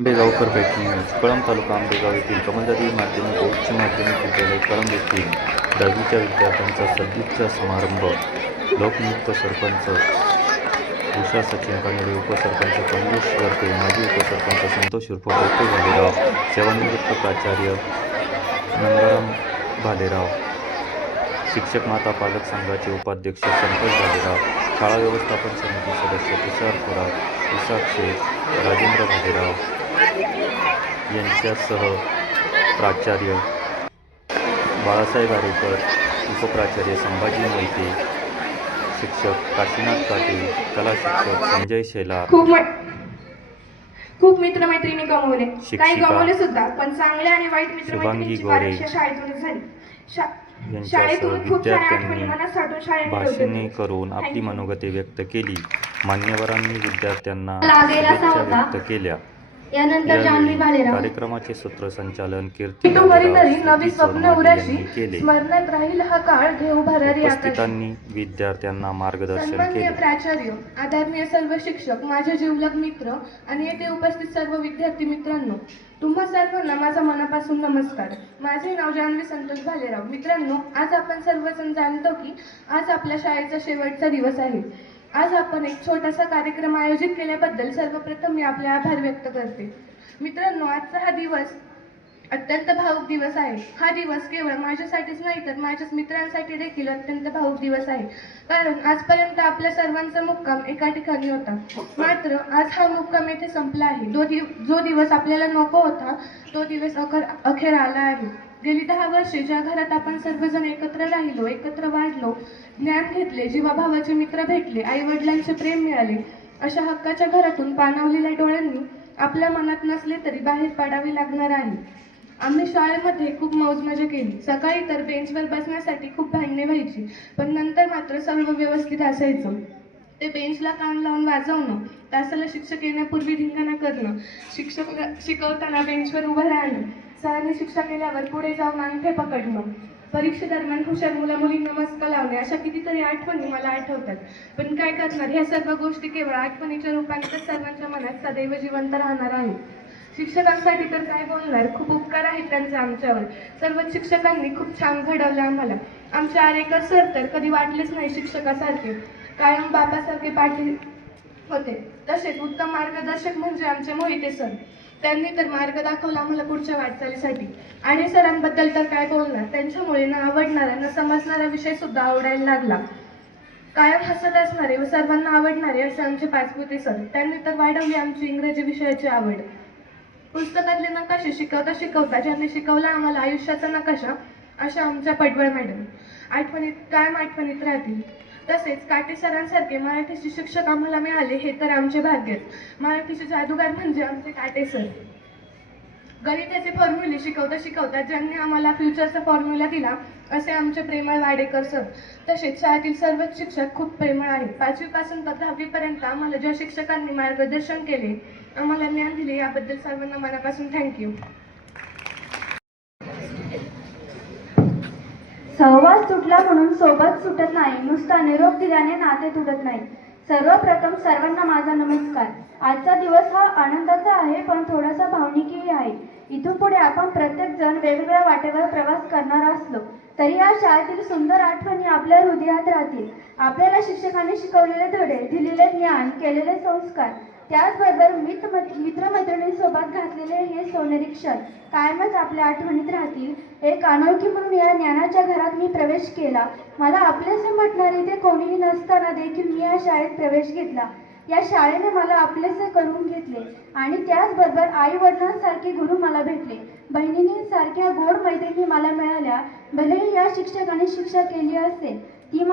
आंबेगावकरपैकी कळंब तालुका आंबेगाव येथील कमलदरी माध्यमिक व उच्च माध्यमिक विद्यालय कळंब येथील 10वीच्या विद्यार्थ्यांचा सदीचा समारंभ लोकनियुक्त सरपंच उषा सचिन कानडे, उपसरपंच कमलेश वर्ते, माजी उपसरपंच संतोष उर्फ बोके भालेराव, सेवानिवृत्त प्राचार्य नंदाराम भालेराव, शिक्षक माता पालक संघाचे उपाध्यक्ष संतोष भालेराव, शाळा व्यवस्थापन समिती सदस्य तुषार थोरात, इसाक शेख, राजेंद्र भालेराव यांच्यासह प्राचार्य बाळासाहेब आरेकर, उपप्राचार्य संभाजी मोहिते, शिक्षक काशीनाथ पाटील, कला शिक्षक संजय शेलार, खूप मित्रमैत्रिणी गमावले, काही गमावले शिक्षिका सुद्धा, पण चांगले आणि वाईट शुभांगी मित्रमैत्रिणींची गोरे परीक्षा शाळेतूनच झाली. यांच्यासह शाळेतून खूप साऱ्या आठवणी विद्यार्थ्यांनी मनात साठवून शाळेत भाषणे करून आपली मनोगते व्यक्त केली. मान्यवरांनी विद्यार्थ्यांना लागेल असा शुभेच्छा होता. व्यक्त केल्या. यानंतर जान्हवी यावेळी भालेराव, कार्यक्रमाचे सूत्रसंचालन कीर्ती कुटुंबारी भालेराव, तरी श्रुती नवी स्वप्न चौरमाडी उराशी यांनी केले. स्मरणात राहील हा काळ घेऊ भरारी आकाश. उपस्थितांनी विद्यार्थ्यांना मार्गदर्शन सन्माननीय केले. प्राचार्य, आदरणीय सर्व शिक्षक, माझे जिवलग मित्र आणि येथे उपस्थित सर्व विद्यार्थी मित्रांनो, तुम्हा सर्वांना माझा मनापासून नमस्कार. माझे नाव जान्हवी संतोष भालेराव. मित्रांनो, आज आपण सर्वजण जाणतो की आज आपल्या शाळेचा शेवटचा दिवस आहे. आज आपण एक छोटासा कार्यक्रम आयोजित केल्याबद्दल सर्वप्रथम मी आपले आभार व्यक्त करते. मित्रांनो, आजचा हा दिवस अत्यंत भावुक दिवस आहे. हा दिवस केवळ माझ्यासाठीच नाही तर माझ्याच मित्रांसाठी देखील अत्यंत भावुक दिवस आहे. कारण आजपर्यंत आपल्या सर्वांचा मुक्काम एका ठिकाणी होता, मात्र आज हा मुक्काम येथे संपला आहे. जो दिवस आपल्याला नको होता तो दिवस अखेर आला आहे. गेली 10 वर्षे ज्या घरात आपण सर्वजण एकत्र राहिलो, एकत्र वाढलो, ज्ञान घेतले, जीवाभावाचे मित्र भेटले, आई वडिलांचे प्रेम मिळाले, अशा हक्काच्या घरातून पाणावलेल्या डोळ्यांनी आपल्या मनात नसले तरी बाहेर पाडावे लागणार आहे. आम्ही शाळेमध्ये खूप मौज मजा केली. सकाळी तर बेंचवर बसण्यासाठी खूप भांडणे व्हायची, पण नंतर मात्र सर्व व्यवस्थित असायचं. ते बेंचला कान लावून वाजवणं, तासाला शिक्षक येण्यापूर्वी धिंगाणा करणं, शिक्षक शिकवताना बेंचवर उभं राहणं, सरांनी शिक्षा केल्यावर पुढे जाऊन अंगठे पकडणं, परीक्षेदरम्यान हुशार मुला-मुलींना मस्का लावणे, अशा कितीतरी आठवणी मला आठवतात. पण काय करणार, ह्या सर्व गोष्टी केवळ आठवणीच्या रूपाने सर्वांच्या मनात सदैव जिवंत राहणार आहेत. शिक्षकांसाठी तर काय बोलणार, खूप उपकार आहेत त्यांचे आमच्यावर. सर्व शिक्षकांनी खूप छान घडवलं आम्हाला. आमचे आरेकर सर तर कधी वाटलेच नाही शिक्षकासारखे, कायम बापासारखे पाठी होते. तसेच उत्तम मार्गदर्शक म्हणजे आमचे मोहिते सर. त्यांनी तर मार्ग दाखवला आम्हाला पुढच्या वाटचालीसाठी. आणि सरांबद्दल तर काय बोलणार, त्यांच्यामुळे न आवडणारा न समजणारा विषय सुद्धा आवडायला लागला. कायम हसत असणारे व सर्वांना आवडणारे असे आमचे पाचपुते सर. त्यांनी तर वाढवली आमची इंग्रजी विषयाची आवड. पुस्तकातले नकाशे शिकवता शिकवता ज्यांनी शिकवला आम्हाला आयुष्याचा नकाशा, अशा आमच्या पडवळ मॅडम कायम आठवणीत राहतील. तसेच काटे सरांसारखे मराठीचे शिक्षक आम्हाला मिळाले हे तर आमचे भाग्यच. मराठीचे जादूगार म्हणजे आमचे काटे सर. गणिताचे फॉर्म्युले शिकवता शिकवता ज्यांनी आम्हाला फ्युचरचा फॉर्म्युला दिला असे आमचे प्रेमळ वाडेकर सर. तसेच शाळेतील सर्वच शिक्षक खूप प्रेमळ आहेत. 5वी पासून तर 10वी पर्यंत आम्हाला ज्या शिक्षकांनी मार्गदर्शन केले, आम्हाला ज्ञान दिले, याबद्दल सर्वांना मनापासून थँक्यू. सहवास तुटला म्हणून सोबत सुटत नाही, नुसता निरोप दिल्याने नाते तुटत नाही. सर्वप्रथम सर्वांना माझा नमस्कार. आजचा दिवस हा आनंदाचा आहे, पण थोडासा भावनिकही आहे. इथून पुढे आपण प्रत्येक जण वेगवेगळ्या वाटेवर प्रवास करणार असलो तरी या शाळेतील सुंदर आठवणी आपल्या हृदयात राहतील. आपल्याला शिक्षकांनी शिकवलेले धडे, दिलेले ज्ञान, केलेले संस्कार, त्याचबरोबर मित्रमैत्रिणींसोबत घातलेले हे सोनेरी क्षण कायमच आपल्या आठवणीत राहतील. एक अनोळखी म्हणून या ज्ञानाच्या घरात मी प्रवेश केला. मला आपलेसे म्हटणारे ते कोणीही नसताना देखील मी या शाळेत प्रवेश घेतला. या शाळेने मला आपलेसे करून घेतले आणि त्याचबरोबर आई वडिलांसारखे गुरु मला भेटले. बहिणींसारख्या गोड मैत्रिणी मला मिळाल्या. भलेही या शिक्षकांनी शिक्षा केली असेल, ती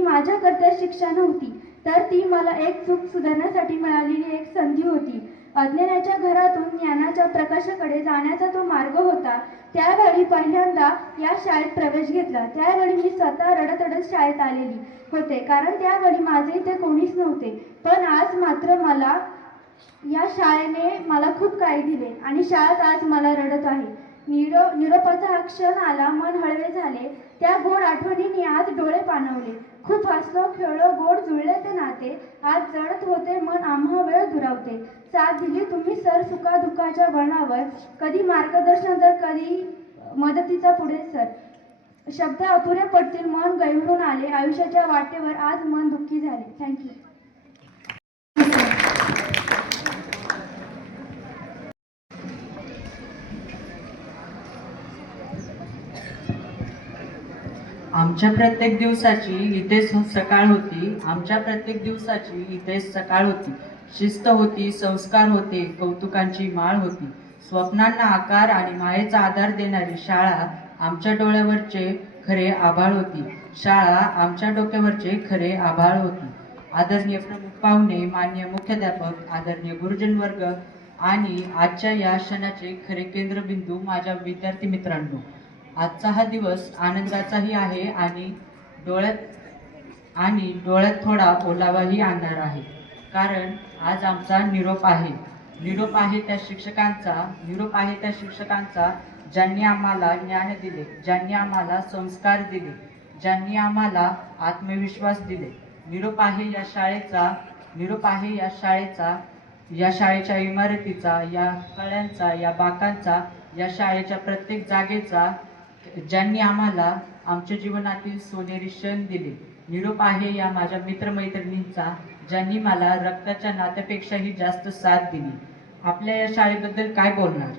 माझ्याकरता शिक्षा नव्हती, तर ती मला एक चूक सुधारण्यासाठी मिळालेली एक संधी होती. अज्ञानाच्या घरातून ज्ञानाच्या प्रकाशाकडे जाण्याचा तो मार्ग होता. त्यावेळी पहिल्यांदा या शाळेत प्रवेश घेतला. त्यावेळी मी स्वतः रडत रडत शाळेत आलेली होते, कारण त्यावेळी माझे इथे कोणीच नव्हते. पण आज मात्र मला या शाळेने मला खूप काही दिले आणि शाळेत आज मला रडत आहे. निरोपाचा हा क्षण आला, मन हळवे झाले. त्या गोड आठवणींनी आज डोळे पाणवले. खूप हसलो, खेळलो, गोड जुळले ते नाते. आज जळत होते मन, आम्हा वेळ दुरावते. साथ दिली तुम्ही सर सुखादुःखात. सुखाच्या वळणावर, कधी मार्गदर्शन तर कधी मदतीचा पुढे सर. शब्द अपुरे पडतील, मन गैरून आले, आयुष्याच्या वाटेवर आज मन दुःखी झाले. थँक्यू. आमच्या प्रत्येक दिवसाची इथेच सकाळ होती. आमच्या प्रत्येक दिवसाची इथेच सकाळ होती. शिस्त होती, संस्कार होते, कौतुकांची माळ होती. स्वप्नांना आकार आणि मायेचा आधार देणारी शाळा आमच्या डोळ्यावरचे खरे आभाळ होती. शाळा आमच्या डोक्यावरचे खरे आभाळ होती. आदरणीय प्रमुख पाहुणे, मान्य मुख्याध्यापक, आदरणीय गुरुजन वर्ग आणि आजच्या या क्षणाचे खरे केंद्रबिंदू माझ्या विद्यार्थी मित्रांनो, आजचा हा दिवस आनंदाचाही आहे आणि डोळ्यात थोडा ओलावाही आणणार आहे. कारण आज आमचा निरोप आहे. निरोप आहे त्या शिक्षकांचा ज्यांनी आम्हाला ज्ञान दिले, ज्यांनी आम्हाला संस्कार दिले, ज्यांनी आम्हाला आत्मविश्वास दिले. निरोप आहे या शाळेच्या इमारतीचा, या कळ्यांचा, या बाकांचा, या शाळेच्या प्रत्येक जागेचा, ज्यांनी आम्हाला आमच्या जीवनातील सोनेरी क्षण दिले. निरोप आहे या माझ्या मित्रमैत्रिणींचा, ज्यांनी मला रक्ताच्या नात्यापेक्षाही जास्त साथ दिली. आपल्या या शाळेबद्दल काय बोलणार?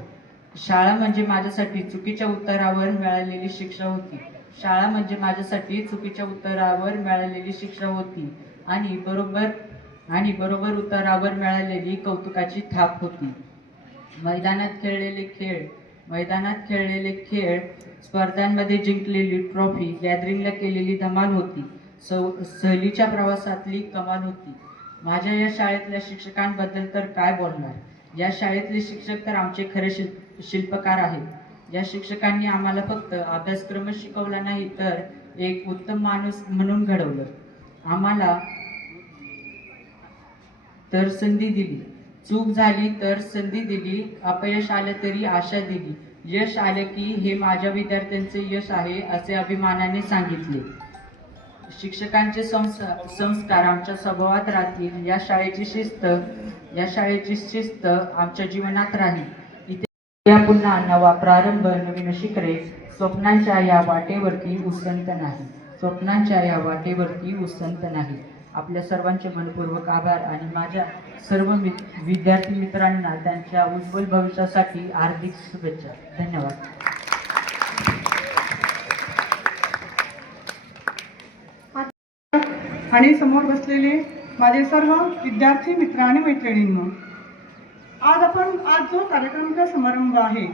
शाळा म्हणजे माझ्यासाठी चुकीच्या उत्तरावर मिळालेली शिक्षा होती. शाळा म्हणजे माझ्यासाठी चुकीच्या उत्तरावर मिळालेली शिक्षा होती आणि बरोबर उत्तरावर मिळालेली कौतुकाची थाप होती. मैदानात खेळलेले खेळ, स्पर्धांमध्ये जिंकलेली ट्रॉफी, गॅदरिंगला केलेली धमाल होती, सहलीच्या प्रवासातली कमाल होती. माझ्या या शाळेतल्या शिक्षकांबद्दल तर काय बोलणार? या शाळेतले शिक्षक तर आमचे खरे शिल्पकार आहेत. या शिक्षकांनी आम्हाला फक्त अभ्यासक्रमच शिकवला नाही, तर एक उत्तम माणूस म्हणून घडवलं. आम्हाला तर संधी दिली, चूक झाली तर संधी दिली, अपयश आलं तरी आशा दिली, यश आले की हे माझ्या विद्यार्थ्यांचे यश आहे असे अभिमानाने सांगितले. शिक्षकांचे संस्कार आमच्या स्वभावात राहतील. या शाळेची शिस्त आमच्या जीवनात राहील. इथे पुन्हा नवा प्रारंभ, नवीन शिखरे, स्वप्नांच्या या वाटेवरती उसंत नाही. आपल्या सर्वांचे मनपूर्वक आभार आणि माझ्या सर्व विद्यार्थी मित्रांना त्यांच्या उज्ज्वल भविष्यासाठी हार्दिक शुभेच्छा. धन्यवाद. आणि समोर बसलेले माझे सर्व विद्यार्थी मित्र आणि मैत्रिणींनो, आज जो कार्यक्रमाचा समारंभ आहे,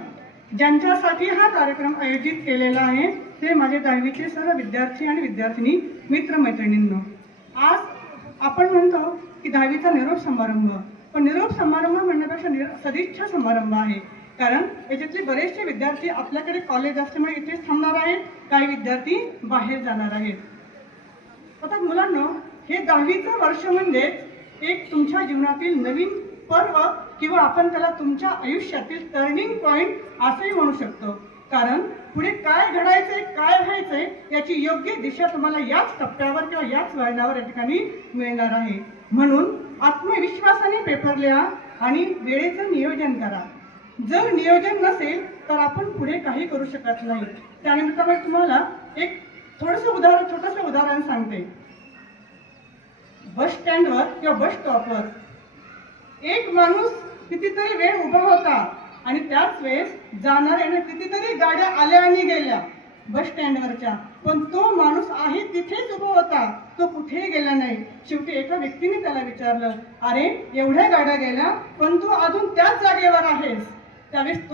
ज्यांच्यासाठी हा कार्यक्रम आयोजित केलेला आहे, ते माझे 10वीचे सर्व विद्यार्थी आणि विद्यार्थिनी मित्र मैत्रिणींनो. आज आपण म्हणतो की 10वीचा निरोप समारंभ, पण निरोप समारंभ म्हणण्यापेक्षा सदिच्छा समारंभ आहे. कारण याच्यातले बरेचसे विद्यार्थी आपल्याकडे कॉलेज असल्यामुळे इथेच थांबणार आहेत, काही विद्यार्थी बाहेर जाणार आहेत. आता मुलांनो, हे 10वीचं वर्ष म्हणजे एक तुमच्या जीवनातील नवीन पर्व किंवा आपण त्याला तुमच्या आयुष्यातील टर्निंग पॉइंट असंही म्हणू शकतो. कारण पुढे काय घडायचंय, काय व्हायचंय याची योग्य दिशा तुम्हाला याच टप्प्यावर किंवा याच वळणावर या ठिकाणी मिळणार आहे. म्हणून आत्मविश्वासाने पेपर लिहा आणि वेळेचं नियोजन करा. जर नियोजन नसेल तर आपण पुढे काही करू शकत नाही. त्यानिमित्ताने तुम्हाला एक छोटंसं उदाहरण सांगते. बस स्टँडवर किंवा बस स्टॉपवर एक माणूस कितीतरी वेळ उभा होता आणि त्याच वेळेस जाणाऱ्या कितीतरी गाड्या आल्या आणि गेल्या बस स्टँडवरच्या, पण तो माणूस आहे तिथेच उभा होता, तो कुठेही गेला नाही. शेवटी एका व्यक्तीने त्याला विचारलं, अरे एवढ्या गाड्या गेल्या पण तू अजून त्याच जागेवर आहेस. त्यावेळेस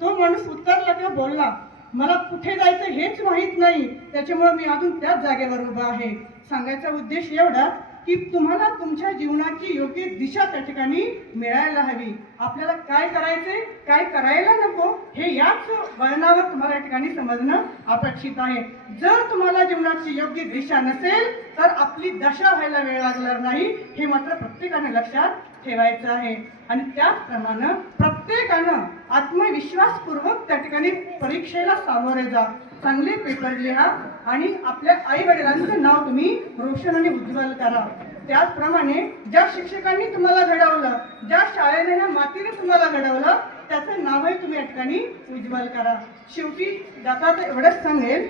तो माणूस उत्तरला किंवा बोलला, मला कुठे जायचं हेच माहीत नाही, त्याच्यामुळे मी अजून त्याच जागेवर उभा आहे. सांगायचा उद्देश एवढाच की तुम्हाला तुमच्या जीवनाची योग्य दिशा त्या ठिकाणी मिळायला हवी. आपल्याला काय करायचे, काय करायला नको हे याच वळणावर तुम्हाला या ठिकाणी समजणं अपेक्षित आहे. जर तुम्हाला जीवनाची योग्य दिशा नसेल तर आपली दशा व्हायला वेळ लागणार नाही, हे मात्र प्रत्येकाने लक्षात ठेवायचं आहे. आणि त्याचप्रमाणे प्रत्येकानं आत्मविश्वासपूर्वक त्या ठिकाणी परीक्षेला सामोरे जा, चांगले पेपर लिहा आणि आपल्या आई वडिलांचं नाव तुम्ही रोशन आणि उज्ज्वल करा. त्याचप्रमाणे ज्या शिक्षकांनी तुम्हाला घडवलं, ज्या शाळेने ह्या मातीने तुम्हाला घडवलं, त्याचं नावही तुम्ही या ठिकाणी उज्ज्वल करा. शेवटी जाता तर एवढंच सांगेल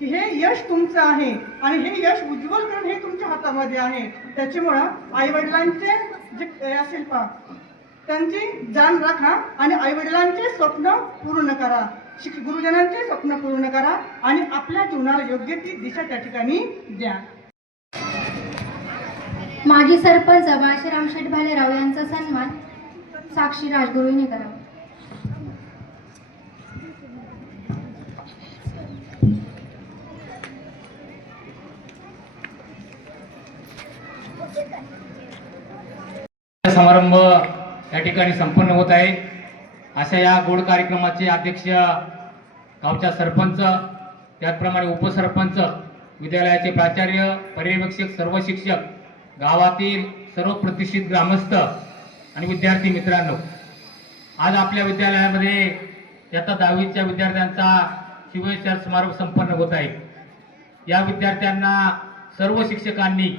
की हे यश तुमचं आहे आणि हे यश उज्ज्वल करणं हे तुमच्या हातामध्ये आहे. त्याच्यामुळं आईवडिलांचे जे असेल पा त्यांची जाण राखा आणि आईवडिलांचे स्वप्न पूर्ण करा, गुरुजनांचे स्वप्न पूर्ण करा आणि आपल्या जीवनाला योग्य ती दिशा त्या ठिकाणी द्या. माजी सरपंच बाळशीराम शेठ भालेराव यांचा सन्मान साक्षी राजगुरूंनी करावा. समारंभ या ठिकाणी संपन्न होत आहे. अशा या गोड कार्यक्रमाचे अध्यक्ष गावच्या सरपंच, त्याचप्रमाणे उपसरपंच, विद्यालयाचे प्राचार्य, पर्यवेक्षक, सर्व शिक्षक, गावातील सर्व प्रतिष्ठित ग्रामस्थ आणि विद्यार्थी मित्रांनो, आज आपल्या विद्यालयामध्ये इयत्ता 10वीच्या विद्यार्थ्यांचा शिवविचार समारोह संपन्न होत आहे. या विद्यार्थ्यांना सर्व शिक्षकांनी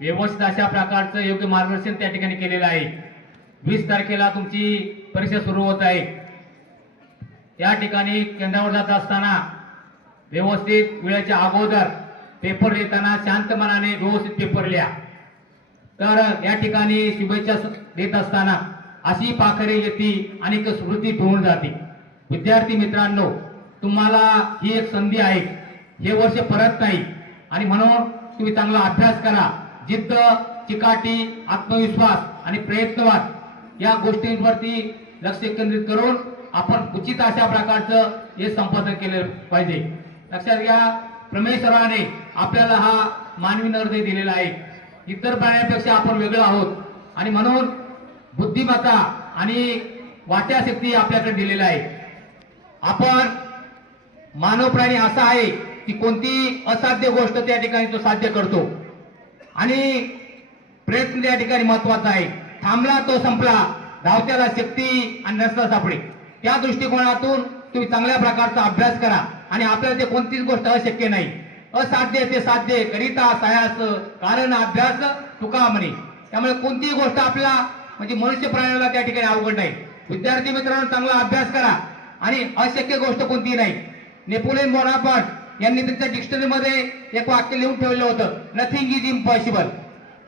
व्यवस्थित अशा प्रकारचं योग्य मार्गदर्शन त्या ठिकाणी केलेलं आहे. 20 तारखेला तुमची परीक्षा सुरू होत आहे. या ठिकाणी केंद्रावर जात असताना व्यवस्थित वेळेच्या अगोदर पेपर लिहिताना शांत मनाने व्यवस्थित पेपर लिहा. तर या ठिकाणी शुभेच्छा देत असताना अशी पाखरे येते आणि स्मृती ठेवून जाते. विद्यार्थी मित्रांनो, तुम्हाला ही एक संधी आहे. हे वर्ष परत नाही आणि म्हणून तुम्ही चांगला अभ्यास करा. जिद्द, चिकाटी, आत्मविश्वास आणि प्रयत्नवाद या गोष्टींवरती लक्ष केंद्रित करून आपण उचित अशा प्रकारचं हे संपादन केलं पाहिजे. लक्षात घ्या, परमेश्वराने आपल्याला हा मानवी निर्णय दिलेला आहे. इतर प्राण्यांपेक्षा आपण वेगळं आहोत आणि म्हणून बुद्धिमत्ता आणि वाचाशक्ती आपल्याकडे दिलेला आहे. आपण मानव प्राणी असा आहे की कोणती असाध्य गोष्ट त्या ठिकाणी तो साध्य करतो आणि प्रयत्न त्या ठिकाणी महत्वाचा आहे. थांबला तो संपला, धावत्याला शक्ती आणि नसता सापडे. त्या दृष्टिकोनातून तुम्ही चांगल्या प्रकारचा अभ्यास करा आणि आपल्याला ते कोणतीच गोष्ट अशक्य नाही. असाध्य ते साध्य करिता सायास, कारण अभ्यास तुका म्हणे. त्यामुळे कोणतीही गोष्ट आपला म्हणजे मनुष्य प्राण्याला त्या ठिकाणी अवघड नाही. विद्यार्थी मित्रांनो, चांगला अभ्यास करा आणि अशक्य गोष्ट कोणती नाही. नेपोलियन बोनापार्ट यांनी त्यांच्या डिक्शनरीमध्ये एक वाक्य लिहून ठेवलं होतं, नथिंग इज इम्पॉसिबल.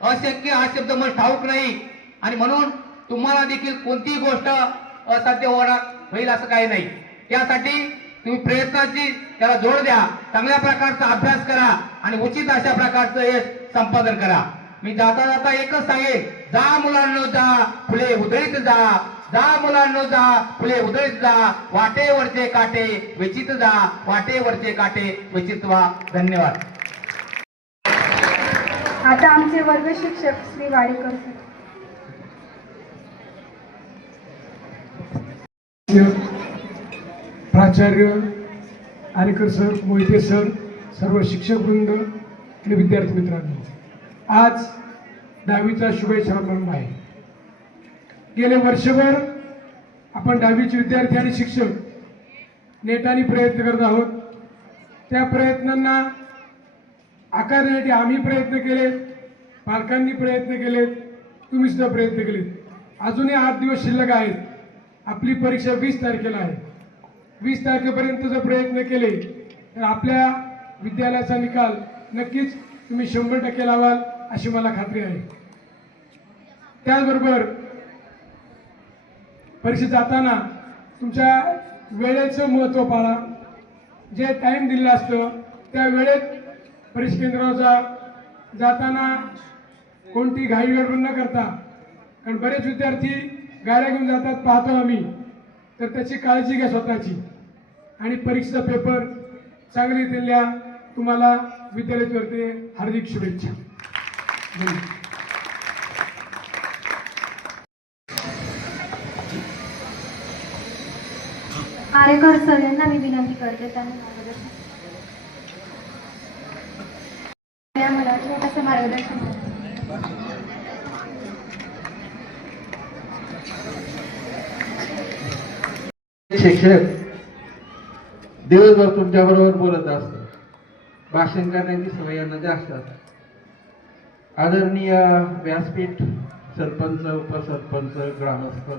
अशक्य हा शब्द मला ठाऊक नाही आणि म्हणून तुम्हाला देखील कोणतीही गोष्ट असाध्य होईल असं काही नाही. त्यासाठी तुम्ही प्रयत्नाची त्याला जोड द्या, चांगल्या प्रकारचा अभ्यास करा आणि उचित अशा प्रकारचं हे संपादन करा. मी जाता जाता एकच सांगेन, जा मुलांनो जा, फुले उधळीत जा. जा मुलांनो जा, फुले उधळीत जा. वाटेवरचे काटे वेचित जा, वाटेवरचे काटे वेचित व्हा. धन्यवाद. आता आमचे वर्ग शिक्षक श्री वाडेकर सर. प्राचार्य आरेकर सर, मोहिते सर, सर्व शिक्षक वृंद आणि विद्यार्थी मित्रांनो, आज 10वीचा शुभेच्छा समारंभ आहे. गेले वर्षभर आपण 10वीचे विद्यार्थी आणि शिक्षक नेटाने प्रयत्न करत आहोत. त्या प्रयत्नांना आकार देण्यासाठी आम्ही प्रयत्न केले, पालकांनी प्रयत्न केलेत, तुम्ही सुद्धा प्रयत्न केलेत. अजूनही 8 दिवस शिल्लक आहेत. आपली परीक्षा 20 तारखेला आहे. 20 तारखेपर्यंत जर प्रयत्न केले तर आपल्या विद्यालयाचा निकाल नक्कीच तुम्ही 100% लावाल अशी मला खात्री आहे. त्याचबरोबर परीक्षेत जाताना तुमच्या वेळेचं महत्त्व पाळा. जे टाईम दिलेलं असतं त्या वेळेत परीक्षा केंद्रावर जाताना कोणती घाईगडबड न करता, कारण बरेच विद्यार्थी गाड्या घेऊन जातात पाहतो आम्ही, तर त्याची काळजी घ्या स्वतःची आणि परीक्षेचा पेपर चांगली रीतीने लिहा. तुम्हाला विद्यालयातर्फे हार्दिक शुभेच्छा. आरेकर सर यांना मी विनंती करते, त्यांनी मार्गदर्शन मला छोटंसं मार्गदर्शन. शिक्षक दिवसभर तुमच्याबरोबर बोलत असतात. भाषण करण्याची सवय यांना जास्त असते. आदरणीय व्यासपीठ, सरपंच, उपसरपंच, ग्रामस्थ,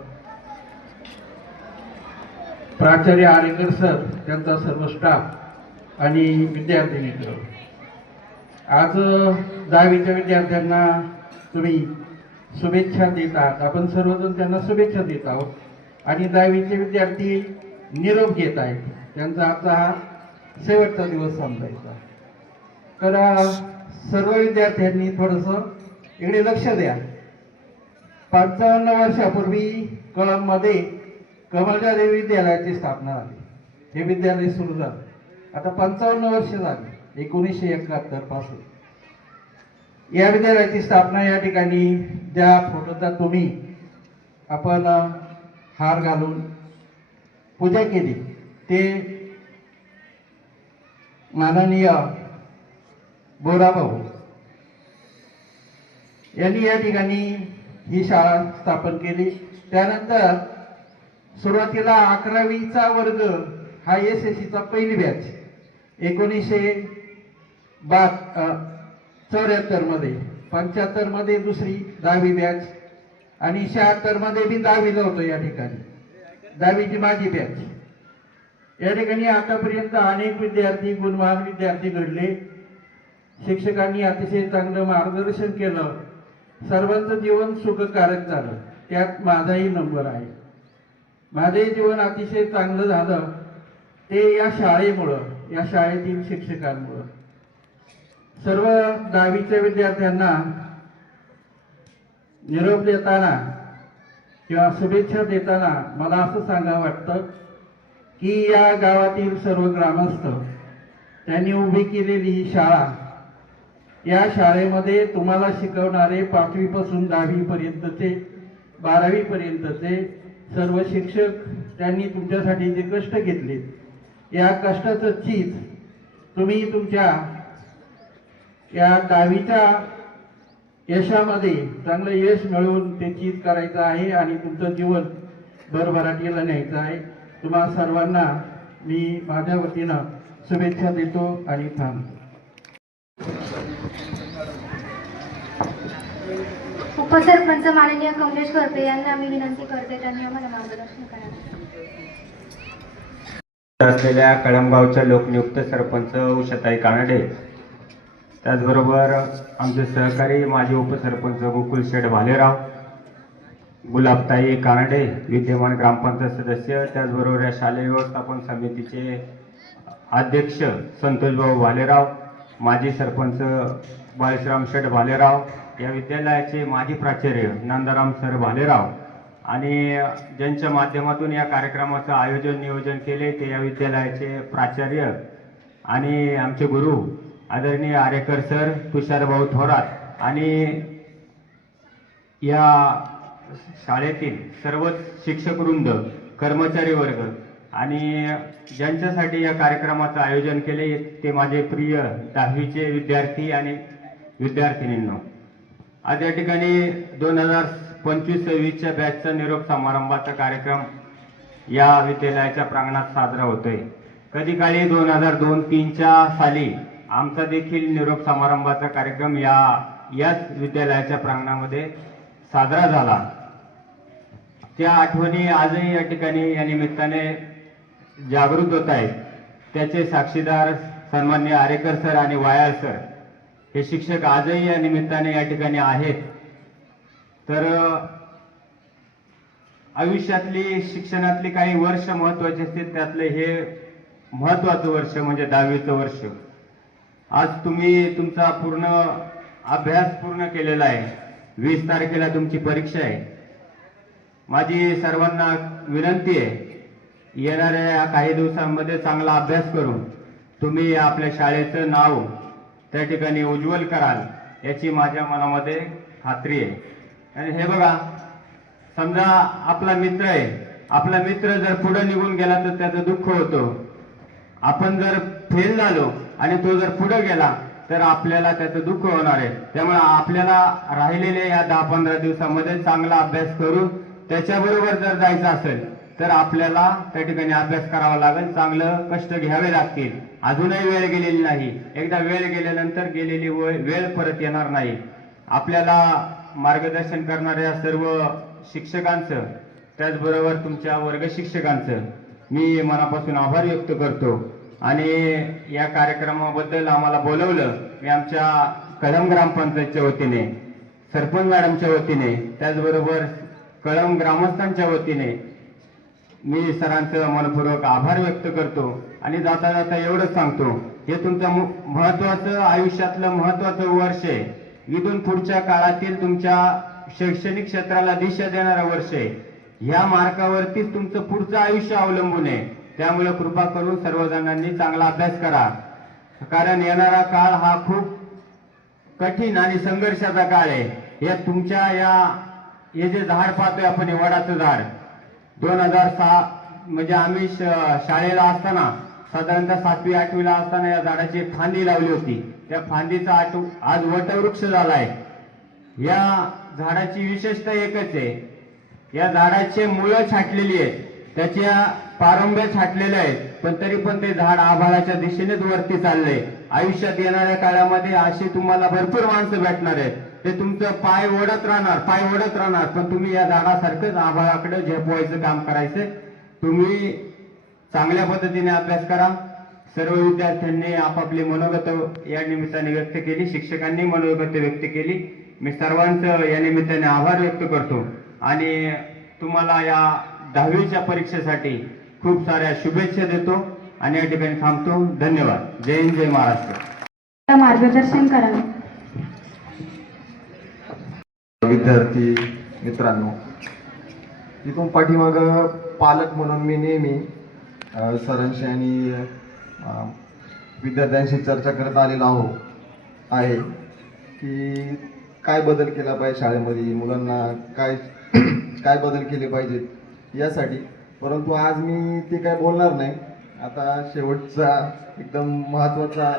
प्राचार्य आरेकर सर, त्यांचा सर्व स्टाफ आणि विद्यार्थी मित्र, आज 10वीच्या विद्यार्थ्यांना तुम्ही शुभेच्छा देत आहात. आपण सर्वजण त्यांना शुभेच्छा देत आहोत आणि 10वीचे विद्यार्थी निरोप घेत आहेत. त्यांचा आजचा हा शेवटचा दिवस समजायचा. तर सर्व विद्यार्थ्यांनी थोडंसं इकडे लक्ष द्या. 55 वर्षापूर्वी कळंबमध्ये कमलजादेवी विद्यालयाची स्थापना झाली. हे विद्यालय सुरू झालं. आता 55 वर्ष झाली, 1971 पासून या विद्यालयाची स्थापना. या ठिकाणी ज्या फोटोचा तुम्ही आपण हार घालून पूजा केली ते माननीय बोराभाऊ यांनी या ठिकाणी ही शाळा स्थापन केली. त्यानंतर सुरुवातीला 11वीचा वर्ग हा SSCचा पहिली बॅच 1974 मध्ये, 75 मध्ये दुसरी 10वी बॅच आणि 76 मध्ये मी 10वीला होतो. या ठिकाणी 10वीची माझी बॅच. या ठिकाणी आतापर्यंत अनेक विद्यार्थी, गुणवान विद्यार्थी घडले. शिक्षकांनी अतिशय चांगलं मार्गदर्शन केलं. सर्वांचं जीवन सुखकारक झालं. त्यात माझाही नंबर आहे. माझे जीवन अतिशय चांगलं झालं ते या शाळेमुळं, या शाळेतील शिक्षकांमुळं. सर्व 10वीच्या विद्यार्थ्यांना निरोप देताना किंवा शुभेच्छा देताना मला असं सांगा वाटतं की या गावातील सर्व ग्रामस्थ त्यांनी उभी केलेली ही शाळा, या शाळेमध्ये तुम्हाला शिकवणारे 5वी पासून 10वी पर्यंतचे, 12वी पर्यंतचे सर्व शिक्षक त्यांनी तुमच्यासाठी जे कष्ट घेतले, या कष्टाचं चीज तुम्ही तुमच्या या 10वीच्या यशामध्ये चांगलं यश मिळवून ते चीज करायचं आहे आणि तुमचं जीवन भरभराटीला न्यायचं आहे. तुम्हा सर्वांना मी माझ्या वतीनं शुभेच्छा देतो आणि थांबतो. उपसरपंच माननीय कमलेश करते यांना मी विनंती करते, त्यांनी आम्हाला मार्गदर्शन करावे. असलेल्या कळंबगावच्या लोकनियुक्त सरपंच उषाताई कानडे, त्याचबरोबर आमचे सहकारी माजी उपसरपंच गोकुल शेठ भालेराव, गुलाबताई कानडे विद्यमान ग्रामपंचायत सदस्य, त्याचबरोबर या शालेय व्यवस्थापन समितीचे अध्यक्ष संतोषभाऊ भालेराव, माजी सरपंच बाळश्राम शेठ भालेराव, या विद्यालयाचे माजी प्राचार्य नंदाराम सर भालेराव आणि ज्यांच्या माध्यमातून या कार्यक्रमाचं आयोजन नियोजन केले ते या विद्यालयाचे प्राचार्य आणि आमचे गुरु आदरणीय आरेकर सर, तुषारभाऊ थोरात आणि या शाळेतील सर्वच शिक्षकवृंद, कर्मचारी वर्ग आणि ज्यांच्यासाठी या कार्यक्रमाचं आयोजन केले ते माझे प्रिय 10वीचे विद्यार्थी आणि विद्यार्थिनींनो, आज या ठिकाणी 2025-26च्या बॅचचा निरोप समारंभाचा कार्यक्रम या विद्यालयाच्या प्रांगणात साजरा होतोय. कधी काळी 2002-03च्या साली आमचा देखील निरोप समारंभाचा कार्यक्रम याच विद्यालयाच्या प्रांगणामध्ये साजरा झाला. त्या आठवणी आजही या ठिकाणी या निमित्ताने जागृत होत आहेत. त्याचे साक्षीदार सन्माननीय आरेकर सर आणि वायाळ सर हे शिक्षक आजही या निमित्ताने या ठिकाणी आहेत. तर आयुष्यातली, शिक्षणातली काही वर्ष महत्वाची असतील, त्यातले हे महत्वाचं वर्ष म्हणजे 10वीचं वर्ष. आज तुम्ही तुमचा पूर्ण अभ्यास पूर्ण केलेला आहे. 20 तारखेला तुमची परीक्षा आहे. माझी सर्वांना विनंती आहे, येणाऱ्या काही दिवसांमध्ये चांगला अभ्यास करून तुम्ही आपल्या शाळेचं नाव त्या ठिकाणी उज्ज्वल कराल याची माझ्या मनामध्ये खात्री आहे. आणि हे बघा, समजा आपला मित्र आहे, आपला मित्र जर पुढे निघून गेला तर त्याचं दुःख होतं. आपण जर फेल झालो आणि तो जर पुढे गेला तर आपल्याला त्याचं दुःख होणार आहे. त्यामुळे आपल्याला राहिलेल्या या 10-15 दिवसांमध्ये चांगला अभ्यास करून त्याच्याबरोबर जर जायचं असेल तर आपल्याला त्या ठिकाणी अभ्यास करावा लागेल, चांगलं कष्ट घ्यावे लागतील. अजूनही वेळ गेलेली नाही. एकदा वेळ गेल्यानंतर गेलेली वेळ परत येणार नाही. आपल्याला मार्गदर्शन करणाऱ्या सर्व शिक्षकांचं, त्याचबरोबर तुमच्या वर्ग शिक्षकांचं मी मनापासून आभार व्यक्त करतो. आणि या कार्यक्रमाबद्दल आम्हाला बोलवलं, मी आमच्या कळंब ग्रामपंचायतच्या वतीने, सरपंच मॅडमच्या वतीने, त्याचबरोबर कळंब ग्रामस्थांच्या वतीने मी सरांचं मनपूर्वक आभार व्यक्त करतो. आणि जाता जाता एवढंच सांगतो, हे तुमचं महत्त्वाचं आयुष्यातलं महत्त्वाचं वर्ष आहे. इथून पुढच्या काळातील तुमच्या शैक्षणिक क्षेत्राला दिशा देणारं वर्ष आहे. ह्या मार्गावरतीच तुमचं पुढचं आयुष्य अवलंबून आहे. त्यामुळे कृपा करून सर्वजणांनी चांगला अभ्यास करा, कारण येणारा काळ हा खूप कठीण आणि संघर्षाचा काळ आहे. हे तुमच्या हे जे झाड पाहतोय आपण, हे वडाचं झाड, 2006 म्हणजे आम्ही शाळेला असताना साधारणतः 7वी 8वीला असताना या झाडाची एक फांदी लावली होती. त्या फांदीचा आज वटवृक्ष झालाय. या झाडाची विशेषता एकच आहे, या झाडाचे मुळं छाटलेली आहेत, त्याच्या पारंब्या छाटलेल्या आहेत, पण तरी पण ते झाड आभाळाच्या दिशेनेच वरती चाललंय. आयुष्यात येणाऱ्या काळामध्ये अशी तुम्हाला भरपूर माणसं भेटणार आहेत, ते तुमचं पाय ओढत राहणार, पण तुम्ही या झाडासारखंच आभाळाकडे झेपवायचं काम करायचं. तुम्ही चांगल्या पद्धतीने अभ्यास करा. सर्व विद्यार्थ्यांनी आपापली मनोगत या निमित्ताने व्यक्त केली, शिक्षकांनी मनोगत व्यक्त केली. मी सर्वांचं या निमित्ताने आभार व्यक्त करतो आणि तुम्हाला या 10वीच्या परीक्षेसाठी खूप साऱ्या शुभेच्छा देतो आणि या ठिकाणी थांबतो. धन्यवाद. जय हिंद, जय महाराष्ट्र. मार्गदर्शन करावे. विद्यार्थी मित्रांनो, इथून पाठीमाग पालक म्हणून मी नेहमी सरांशी आणि विद्यार्थ्यांशी चर्चा करत आलेलो आहे की काय बदल केला पाहिजे शाळेमध्ये, मुलांना काय बदल केले पाहिजेत यासाठी. परंतु आज मी ते काय बोलणार नाही. आता शेवटचा एकदम महत्त्वाचा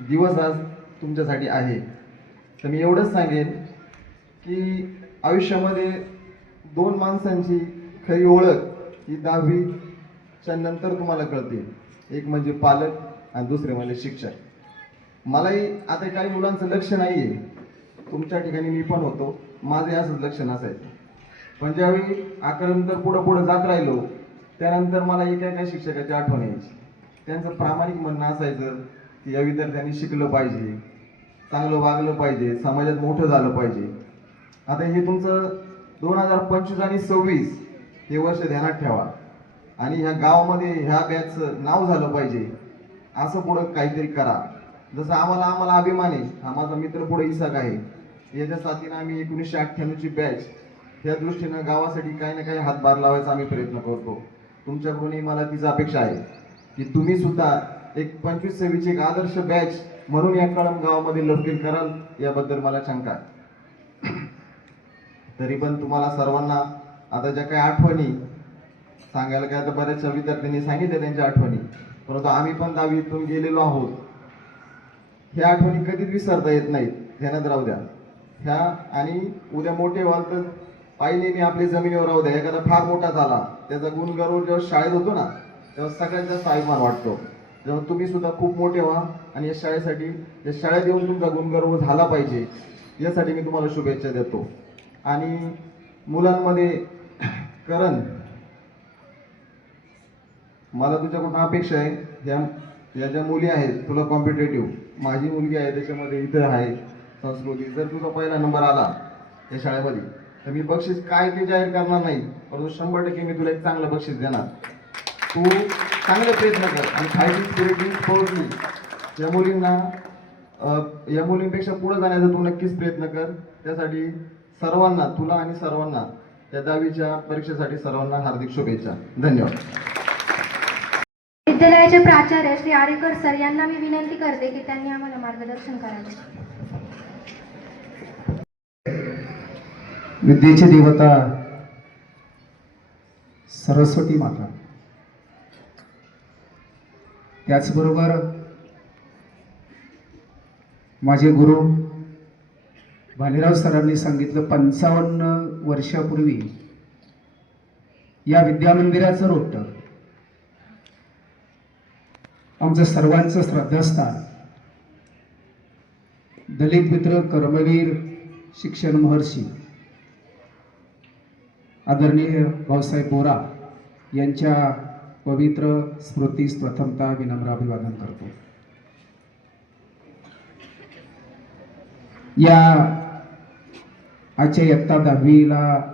दिवस आज तुमच्यासाठी आहे, तर मी एवढंच सांगेन की आयुष्यामध्ये 2 माणसांची खरी ओळख ही 10वीच्या नंतर तुम्हाला कळते. एक म्हणजे पालक आणि दुसरे म्हणजे शिक्षक. मलाही आता काही मुलांचं लक्ष नाही आहे, तुमच्या ठिकाणी मी पण होतो, माझे असंच लक्ष नसायचं. पण ज्यावेळी 11वी नंतर पुढं जात राहिलो, त्यानंतर मला एका शिक्षकाची आठवण यायची. त्यांचं प्रामाणिक म्हणणं असायचं की या विद्यार्थ्यांनी शिकलं पाहिजे, चांगलं वागलं पाहिजे, समाजात मोठं झालं पाहिजे. आता हे तुमचं 2025 आणि 26 हे वर्ष ध्यानात ठेवा आणि ह्या गावामध्ये ह्या बॅचचं नाव झालं पाहिजे, असं पुढं काहीतरी करा. जसं आम्हाला अभिमान आहे, हा माझा मित्र पुढे इसाक आहे, याच्या साथीनं आम्ही 1998ची बॅच ह्या दृष्टीनं गावासाठी काही ना काही हातभार लावायचा आम्ही प्रयत्न करतो. तुमच्याकडूनही मला तीच अपेक्षा आहे की तुम्ही सुद्धा एक 25-26 एक आदर्श बॅच म्हणून या कळंब गावामध्ये लवकर कराल, याबद्दल मला शंका आहे. तरी पण तुम्हाला सर्वांना आता ज्या काही आठवणी सांगायला काय, आता बऱ्याचशा विद्यार्थ्यांनी सांगितल्या त्यांच्या आठवणी, परंतु आम्ही पण 10वीतून गेलेलो आहोत. ह्या आठवणी कधीच विसरता येत नाहीत, ध्यानात राहू द्या ह्या. आणि उद्या मोठे व्हाल तर पाहिले मी आपल्या जमिनीवर राहू द्या, एखादा फार मोठा झाला त्याचा गुणगौरव जेव्हा शाळेत होतो ना, तेव्हा सगळ्यात जास्त अभिमान वाटतो. जेव्हा तुम्ही सुद्धा खूप मोठे व्हा आणि या शाळेसाठी, या शाळेत येऊन तुमचा गुणगौरव झाला पाहिजे, यासाठी मी तुम्हाला शुभेच्छा देतो. आणि मुलांमध्ये करण, मला तुझ्याकडून अपेक्षा आहे, या ज्या मुली आहेत तुला कॉम्पिटेटिव्ह, माझी मुलगी आहे त्याच्यामध्ये इथं आहे संस्कृती, जर तुझा पहिला नंबर आला या शाळेमध्ये तर मी बक्षीस काय ते जाहीर करणार नाही, परंतु 100% मी तुला एक चांगलं बक्षीस देणार. तू चांगले प्रयत्न कर आणि फायटिंग स्पिरिट पोहोचली या मुलींपेक्षा पुढे जाण्याचा तू नक्कीच प्रयत्न कर. त्यासाठी सर्वांना, तुला आणि सर्वांना त्या 10वीच्या परीक्षेसाठी सर्वांना हार्दिक शुभेच्छा. धन्यवाद. विद्यालयाचे प्राचार्य श्री आरेकर सर यांना मी विनंती करते की त्यांनी आम्हाला मार्गदर्शन करावे. विद्येची देवता सरस्वती माता, त्याचबरोबर माझे गुरु भालेराव सरांनी सांगितलं 55 वर्षापूर्वी या विद्यामंदिराचं रोपटं आमचं सर्वांचं श्रद्धास्थान, दलित मित्र, कर्मवीर शिक्षण महर्षी आदरणीय भाऊसाहेब बोरा यांच्या पवित्र स्मृतीस प्रथमतः विनम्र अभिवादन करतो. या आजच्या इयत्ता 10वीला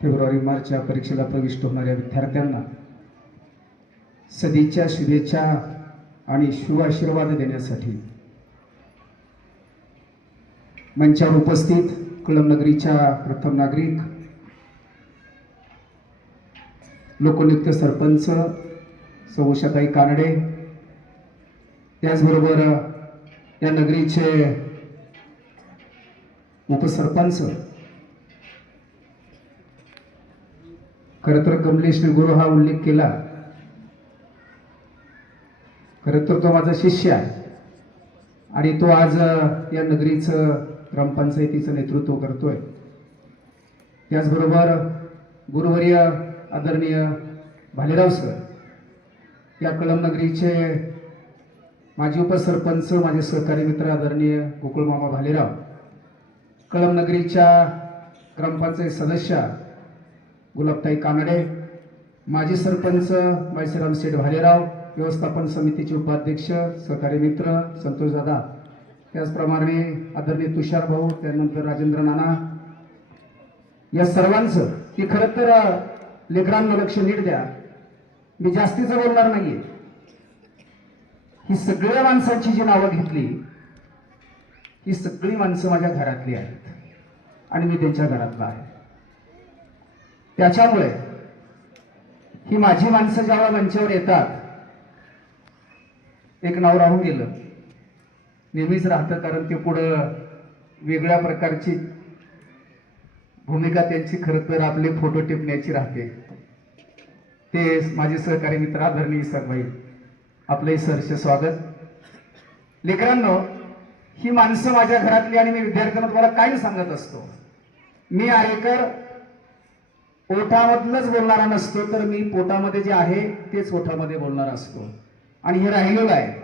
फेब्रुवारी मार्च या परीक्षेला प्रविष्ट होणाऱ्या विद्यार्थ्यांना सदिच्छा, शुभेच्छा आणि शुभ आशीर्वाद देण्यासाठी मंचावर उपस्थित कळंब नगरीच्या प्रथम नागरिक, लोकनियुक्त सरपंच सौ उषाताई कानडे, त्याचबरोबर या नगरीचे उपसरपंच, खरं तर कमलेशने गुरु हा उल्लेख केला, खरं तर तो माझा शिष्य आहे आणि तो आज या नगरीचं ग्रामपंचायतीचं नेतृत्व करतोय. त्याचबरोबर गुरुवर्य आदरणीय भालेराव सर, या कळंब नगरीचे माजी उपसरपंच, माझे सहकारी मित्र आदरणीय गोकुळ मामा भालेराव, कळंब नगरीच्या ग्रामपंचायत सदस्या गुलाबताई कानडे, माजी सरपंच माळशीराम शेठ भालेराव, व्यवस्थापन समितीचे उपाध्यक्ष सहकारी मित्र संतोष दादा, त्याचप्रमाणे आदरणीय तुषार भाऊ, त्यानंतर राजेंद्र नाना, या सर्वांचं की खरं तर लेकरांना लक्ष नीट द्या, मी जास्तीचं बोलणार नाहीये. ही सगळ्या माणसांची जी नावं घेतली, ही सगळी माणसं माझ्या घरातली आहेत आणि मी त्यांच्या घरातला आहे. त्याच्यामुळे ही माझी माणसं जेव्हा मंचावर येतात, एक नाव राहून गेलं, नेहमीच राहतं, कारण ते पुढं वेगळ्या प्रकारची भूमिका त्यांची खरं तर आपले फोटो टिपण्याची राहते. ते माझे सहकारी मित्र आदरणीय इसकभाई, आपलंही सहर्ष स्वागत. लेकरांनो, ही माणसं माझ्या घरातली आणि मी विद्यार्थ्यांना तुम्हाला काय सांगत असतो, मी आरेकर ओठामधलंच बोलणारा नसतो, तर मी पोटामध्ये जे आहे तेच ओठामध्ये बोलणारा असतो. आणि हे राहिलेलं आहे,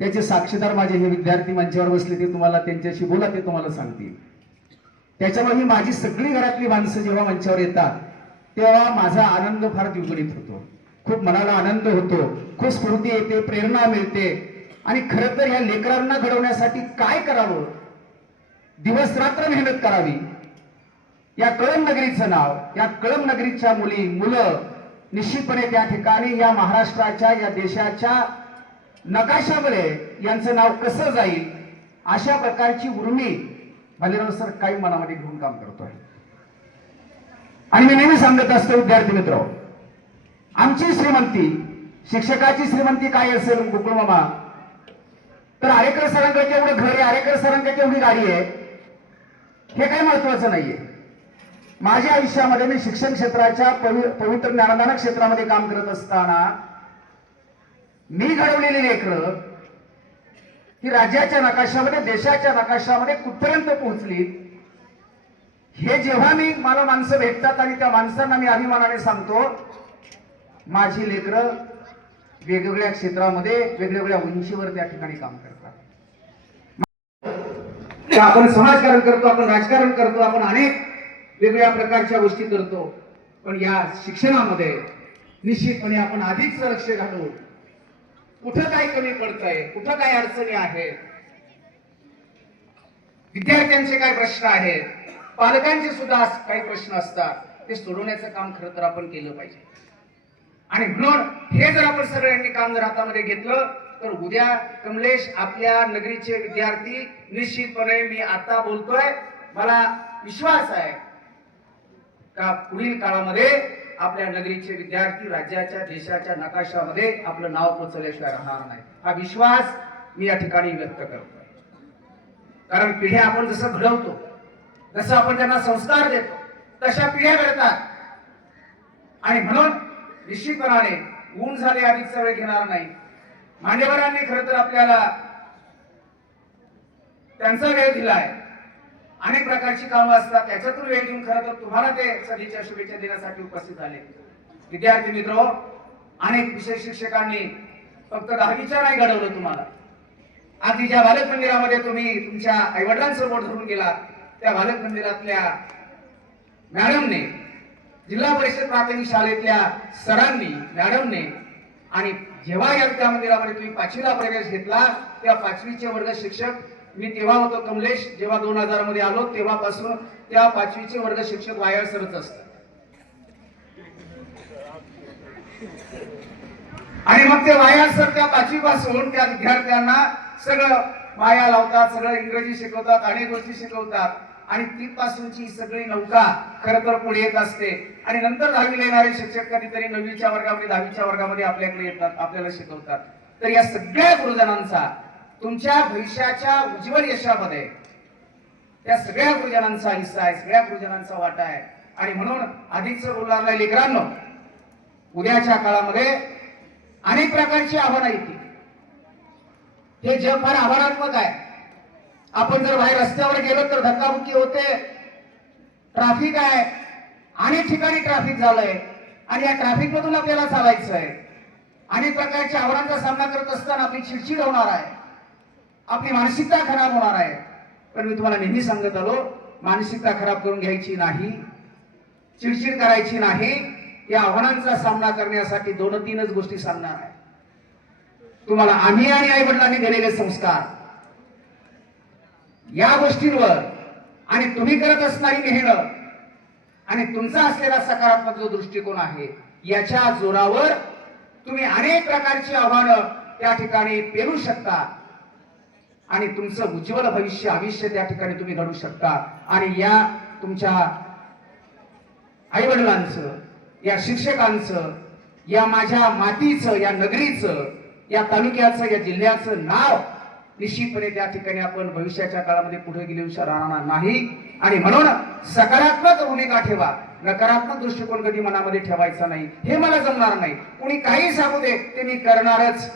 त्याचे साक्षीदार माझे हे विद्यार्थी मंचावर बसले, ते तुम्हाला त्यांच्याशी बोला, ते तुम्हाला सांगतील. त्याच्यामुळे ही माझी सगळी घरातली माणसं जेव्हा मंचावर येतात, तेव्हा माझा आनंद फार द्विगुणित होतो. खूप मनाला आनंद होतो, खूप स्फूर्ती येते, प्रेरणा मिळते. आणि खरं तर या लेकरांना घडवण्यासाठी काय करावं, दिवस रात्र मेहनत करावी. या कळंब नगरीचं नाव, या कळंब नगरीच्या मुलं निश्चितपणे त्या ठिकाणी या महाराष्ट्राच्या, या देशाच्या नकाशामध्ये यांचं नाव कसं जाईल, अशा प्रकारची उर्मी भालेराव सर काही मनामध्ये घेऊन काम करतोय. आणि मी नेहमी सांगत असतो विद्यार्थी मित्र, आमची श्रीमंती, शिक्षकाची श्रीमंती काय असेल गोकुळ मामा, तर आरेकर सरांकडे एवढं घर आहे, आरेकर सरांकडे एवढी गाडी आहे, हे काही महत्वाचं नाहीये. माझ्या आयुष्यामध्ये मी शिक्षण क्षेत्राच्या पवित्र ज्ञानदान क्षेत्रामध्ये काम करत असताना मी घडवलेली लेकरं ही राज्याच्या नकाशामध्ये, देशाच्या नकाशामध्ये कुठपर्यंत पोहोचली, हे जेव्हा मला माणसं भेटतात आणि त्या माणसांना मी अभिमानाने सांगतो, माझी लेकरं वेगवेगळ्या क्षेत्रामध्ये, वेगवेगळ्या उंचीवर त्या ठिकाणी काम करतात. आपण समाजकारण करतो, आपण राजकारण करतो, आपण अनेक वेगवेगळ्या प्रकारच्या गोष्टी करतो, पण या शिक्षणामध्ये निश्चितपणे आपण अधिक लक्ष घालू, कुठं काय कमी पडतंय, कुठं काय अडचणी आहेत, विद्यार्थ्यांचे काय प्रश्न आहेत, पालकांचे सुद्धा काही प्रश्न असतात, ते सोडवण्याचं काम खरं तर आपण केलं पाहिजे. आणि म्हणून हे जर आपण सगळ्यांनी काम जर हातामध्ये घेतलं, तर उद्या कमलेश आपल्या नगरीचे विद्यार्थी निश्चितपणे, मी आता बोलतोय, मला विश्वास आहे का पुढील काळामध्ये आपल्या नगरीचे विद्यार्थी राज्याच्या, देशाच्या नकाशामध्ये आपलं नाव पोचवल्याशिवाय राहणार नाही. हा विश्वास मी या ठिकाणी व्यक्त करतोय. कारण पिढ्या आपण जसं घडवतो, जसं आपण त्यांना संस्कार देतो, तशा पिढ्या घडतात. आणि म्हणून निश्चितपणाने ऊन झाले अधिकचा वेळ घेणार नाही. मान्यवरांनी खरं तर आपल्याला त्यांचा वेळ दिलाय, अनेक प्रकारची कामं असतात, त्याच्यातून वेळ देऊन खरं तर तुम्हाला ते सदिच्छा, शुभेच्छा देण्यासाठी उपस्थित झाले. विद्यार्थी मित्र, अनेक विषय शिक्षकांनी फक्त 10वीच्या नाही घडवलं तुम्हाला, आधी ज्या बालक मंदिरामध्ये तुम्ही तुमच्या आईवडिलांसमोर धरून गेलात, त्या बालक मंदिरातल्या मॅडमने, जिल्हा परिषद प्राथमिक शाळेतल्या सरांनी, मॅडमने, आणि जेव्हा या त्या मंदिरामध्ये तुम्ही 5वीला प्रवेश घेतला, त्या 5वीचे वर्ग शिक्षक, मी तेव्हा होतो कमलेश, जेव्हा 2000 मध्ये आलो तेव्हापासून त्या 5वीचे वर्ग शिक्षक वायर सरच असतात. आणि मग ते वायर सर त्या 5वी पासून त्या विद्यार्थ्यांना सगळं माया लावतात, सगळं इंग्रजी शिकवतात, अनेक गोष्टी शिकवतात. आणि तिथपासूनची सगळी नौका खरं तर पुढे येत असते. आणि नंतर 10वीला येणारे शिक्षक कधीतरी 9वीच्या वर्गामध्ये, 10वीच्या वर्गामध्ये आपल्याकडे येतात, आपल्याला शिकवतात. तर या सगळ्या गुरुजनांचा तुमच्या भविष्याच्या उज्ज्वल यशामध्ये त्या सगळ्या गुरुजनांचा हिस्सा आहे, सगळ्या गुरुजनांचा वाटा आहे. आणि म्हणून आधीच बोलणाऱ्या लेकरांनो, उद्याच्या काळामध्ये अनेक प्रकारची आव्हानं येतील. हे जग फार आव्हानात्मक आहे. आपण जर बाहेर रस्त्यावर गेलो तर धक्काबुक्की होते, ट्रॅफिक आहे, अनेक ठिकाणी ट्रॅफिक झालंय आणि या ट्रॅफिक मधून आपल्याला चालायचं आहे. अनेक प्रकारच्या आव्हानांचा सामना करत असताना आपली चिडचिड होणार आहे, आपली मानसिकता खराब होणार आहे. पण मी तुम्हाला नेहमी सांगत आलो, मानसिकता खराब करून घ्यायची नाही, चिडचिड करायची नाही. या आव्हानांचा सामना करण्यासाठी 2-3च गोष्टी सांगणार आहे. तुम्हाला आम्ही आणि आई वडिलांनी दिलेले संस्कार, या गोष्टींवर आणि तुम्ही करत असणारी मेहनत आणि तुमचा असलेला सकारात्मक जो दृष्टिकोन आहे, याच्या जोरावर तुम्ही अनेक प्रकारची आव्हानं त्या ठिकाणी पेलू शकता आणि तुमचं उज्ज्वल भविष्य त्या ठिकाणी तुम्ही घडू शकता. आणि या तुमच्या आई वडिलांचं, या शिक्षकांचं, या माझ्या मातीचं, या नगरीचं, या तालुक्याचं, या जिल्ह्याचं नाव निश्चितपणे त्या ठिकाणी आपण भविष्याच्या काळामध्ये पुढे गेले राहणार नाही. आणि म्हणून सकारात्मक भूमिका ठेवा, नकारात्मक दृष्टिकोन कधी मनामध्ये ठेवायचा नाही. हे मला जमणार नाही, कुणी काही सांगू दे, ते मी करणारच.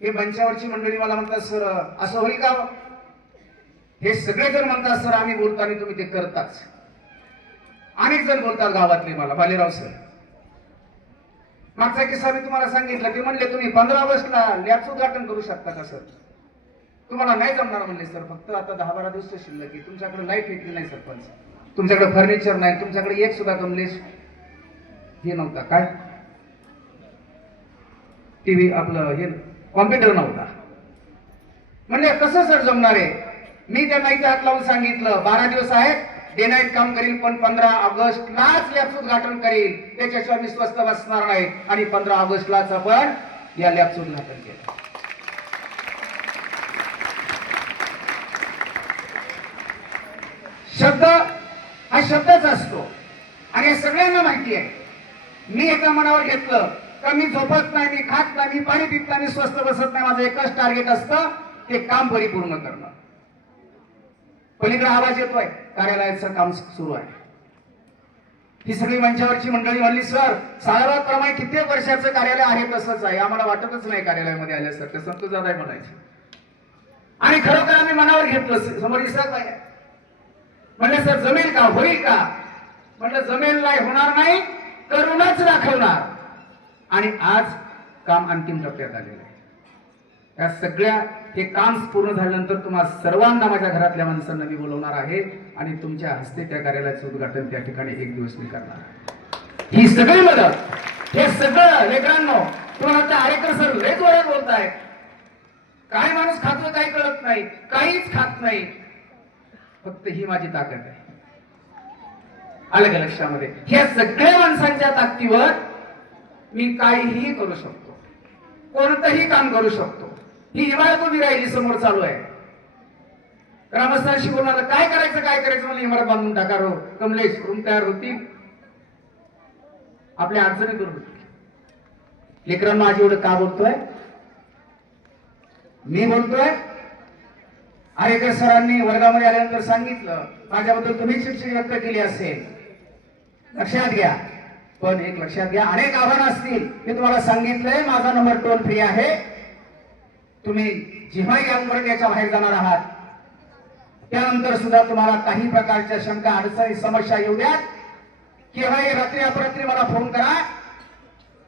हे मंचावरची मंडळी मला म्हणतात, सर असं होईल का? हे सगळे जण म्हणतात, सर आम्ही बोलताना तुम्ही ते करताच. अनेक जण बोलतात गावातले मला, बालेराव सर. मागचा किस्सा मी तुम्हाला सांगितलं, ते म्हणले तुम्ही 15 ऑगस्टला लॅबचं उद्घाटन करू शकता का सर? तुम्हाला नाही जमणार म्हणले सर, फक्त आता 10-12 दिवस शिल्लक की तुमच्याकडे लाईट येतील नाही सरपंच, तुमच्याकडे फर्निचर नाही, तुमच्याकडे एक सुद्धा कमलेश हे नव्हता, काय टीव्ही आपलं हे कॉम्प्युटर नव्हता. म्हणले कसं सर जमणार आहे? मी त्यांना इथे हात लावून सांगितलं 12 दिवस आहेत, डे नाईट काम करील, पण 15 ऑगस्टलाच लॅबचं उद्घाटन करील, त्याच्याशिवाय मी स्वस्त बसणार नाही. आणि 15 ऑगस्टलाच आपण या लॅबचं उद्घाटन केलं. शब्द हा शब्दच असतो आणि हे सगळ्यांना माहिती आहे. मी एका मनावर घेतलं का मी झोपत नाही, मी खात नाही, मी पाणी पित नाही, मी स्वस्त बसत नाही. माझं एकच टार्गेट असतं, ते काम परिपूर्ण करणं. पलीकडे आवाज येतोय, कार्यालयाचं काम सुरू आहे. ही सगळी मंचावरची मंडळी म्हणली, सर साहेबात प्रमाणे कित्येक वर्षाचं कार्यालय आहे तसंच आहे, आम्हाला वाटतच नाही कार्यालयामध्ये आल्यासारखं. संतोष दादा म्हणायचे. आणि खरोखर आम्ही मनावर घेतलं. समोर दिसत नाही. म्हणलं सर जमेल का, होईल का? म्हणलं जमेल नाही, होणार नाही, करूनच दाखवणार. आणि आज काम अंतिम टप्प्यात आलेलं आहे. या सगळ्या हे काम पूर्ण झाल्यानंतर तुम्हाला सर्वांना, माझ्या घरातल्या माणसांना मी बोलवणार आहे आणि तुमच्या हस्ते त्या कार्यालयाचं उद्घाटन त्या ठिकाणी एक दिवस मी करणार आहे. ही सगळी मदत, हे सगळं लेकरांनो, तुम्हाला आरेकर सर लय जोरात बोलताय. काय माणूस खातो काही कळत नाही, काहीच खात नाही, फक्त ही माझी ताकद आहे. आलं का लक्षामध्ये? ह्या सगळ्या माणसांच्या ताकदीवर मी काहीही करू शकतो, कोणतंही काम करू शकतो. ही इमारत उभी राहिली समोर चालू आहे. ग्रामस्थांशी बोलणार, काय करायचं मला इमारत बांधून टाका रो कमलेश, रूम तयार होतील, आपल्या अडचणी दूर होतील. लेकरांना आज एवढं का बोलतोय? मी बोलतोय, आरेकर सरांनी वर्गामध्ये आल्यानंतर सांगितलं, माझ्याबद्दल तुम्ही चिडचिड व्यक्त केली असेल, लक्षात घ्या. पण एक लक्षात घ्या, अनेक आव्हानं असतील, मी तुम्हाला सांगितलंय. माझा नंबर टोल फ्री आहे. तुम्ही जेव्हाही याच्या बाहेर जाणार आहात, त्यानंतर सुद्धा तुम्हाला काही प्रकारच्या शंका, अडचणी, समस्या येऊ द्यात, केव्हाही रात्री अपरात्री मला फोन करा.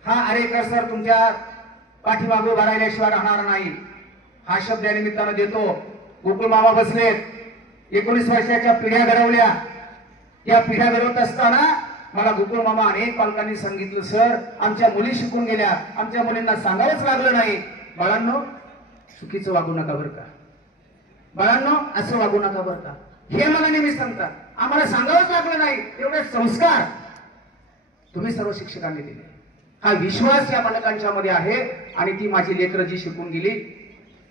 हा आरेकर सर तुमच्या पाठीमागं उभा राहिल्याशिवाय राहणार नाही. हा शब्द या निमित्तानं देतो. गोकुळ मामा बसलेत, 19 वर्षाच्या पिढ्या घडवल्या. या पिढ्या घडवत असताना मला गोकुळ मामा अनेक पालकांनी सांगितलं, सर आमच्या मुली शिकून गेल्या, आमच्या मुलींना सांगावंच लागलं नाही. बाळांनो चुकीचं वागू नका बरं का, बाळांनो असं वागू नका बरं का, हे मला नेहमी सांगतात. आम्हाला सांगावंच लागलं नाही, एवढे संस्कार तुम्ही सर्व शिक्षकांनी दिले. हा विश्वास या पालकांच्या मध्ये आहे आणि ती माझी लेकरं जी शिकून गेली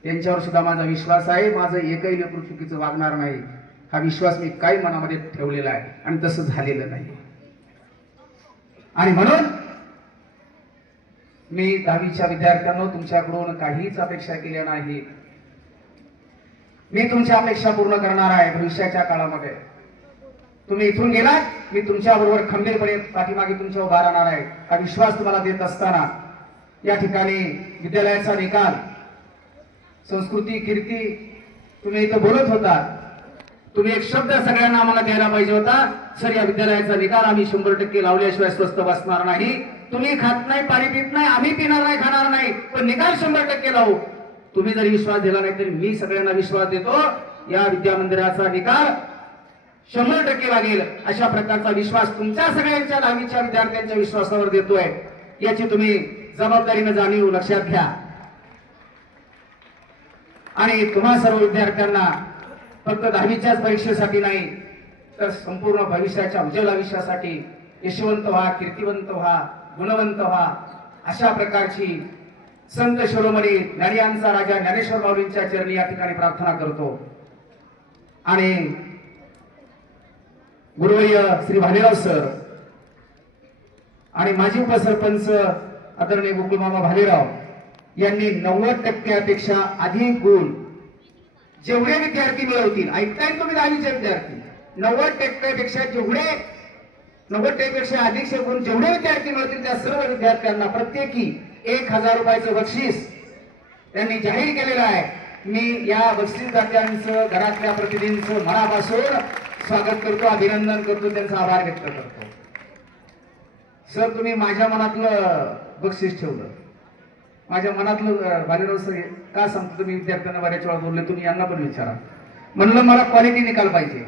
त्यांच्यावर सुद्धा माझा विश्वास आहे. माझं एकही लेकरू चुकीचं वागणार नाही हा विश्वास मी काही मनामध्ये ठेवलेला आहे आणि तसं झालेलं नाही. आणि म्हणून मी 10वीच्या विद्यार्थ्यांना तुमच्याकडून काहीच अपेक्षा केल्या नाही. मी तुमच्या अपेक्षा पूर्ण करणार आहे भविष्याच्या काळामध्ये. तुम्ही इथून गेलात, मी तुमच्या बरोबर खंबीरपणे पाठीमागे तुमच्या उभा राहणार आहे हा विश्वास तुम्हाला देत असताना या ठिकाणी विद्यालयाचा निकाल, संस्कृती, कीर्ती तुम्ही इथं बोलत होता. तुम्ही एक शब्द सगळ्यांना आम्हाला द्यायला पाहिजे होता, सर या विद्यालयाचा निकाल आम्ही 100% लावल्याशिवाय स्वस्त बसणार नाही. तुम्ही खात नाही, पाणी पित नाही, आम्ही पिणार नाही, खाणार नाही, पण निकाल 100% लावू. तुम्ही जरी विश्वास दिला नाही तरी मी सगळ्यांना विश्वास देतो या विद्या मंदिराचा निकाल 100% लागेल. अशा प्रकारचा विश्वास तुमच्या सगळ्यांच्या 10वीच्या विद्यार्थ्यांच्या विश्वासावर देतोय. याची तुम्ही जबाबदारीने जाणीव लक्षात घ्या. आणि तुम्हा सर्व विद्यार्थ्यांना फक्त 10वीच्याच परीक्षेसाठी नाही तर संपूर्ण भविष्याच्या उज्ज्वल आयुष्यासाठी यशवंत व्हा, कीर्तिवंत व्हा, गुणवंत व्हा अशा प्रकारची संत शिरोमणी ज्ञानियांचा राजा ज्ञानेश्वर माऊलींच्या चरणी या ठिकाणी प्रार्थना करतो. आणि गुरुवर्य श्री भालेराव सर आणि माजी उपसरपंच आदरणीय गोकुळ मामा भालेराव यांनी 90%पेक्षा अधिक गुण जेवढे विद्यार्थी मिळवतील, ऐकताय तुम्ही 10वीचे विद्यार्थी, 90%पेक्षा जेवढे 90%पेक्षा अधिक गुण जेवढे विद्यार्थी मिळतील त्या सर्व विद्यार्थ्यांना प्रत्येकी 1000 रुपयाचं बक्षीस त्यांनी जाहीर केलेलं आहे. मी या बक्षीसदात्यांचं, घरातल्या प्रतिनिधींचं मनापासून स्वागत करतो, अभिनंदन करतो, त्यांचा आभार व्यक्त करतो. सर तुम्ही माझ्या मनातलं बक्षीस ठेवलं, माझ्या मनातलं भालेराव सर का सांगतो, तुम्ही विद्यार्थ्यांना बऱ्याच वेळा बोलले, तुम्ही यांना पण विचारा. म्हणलं मला क्वालिटी निकाल पाहिजे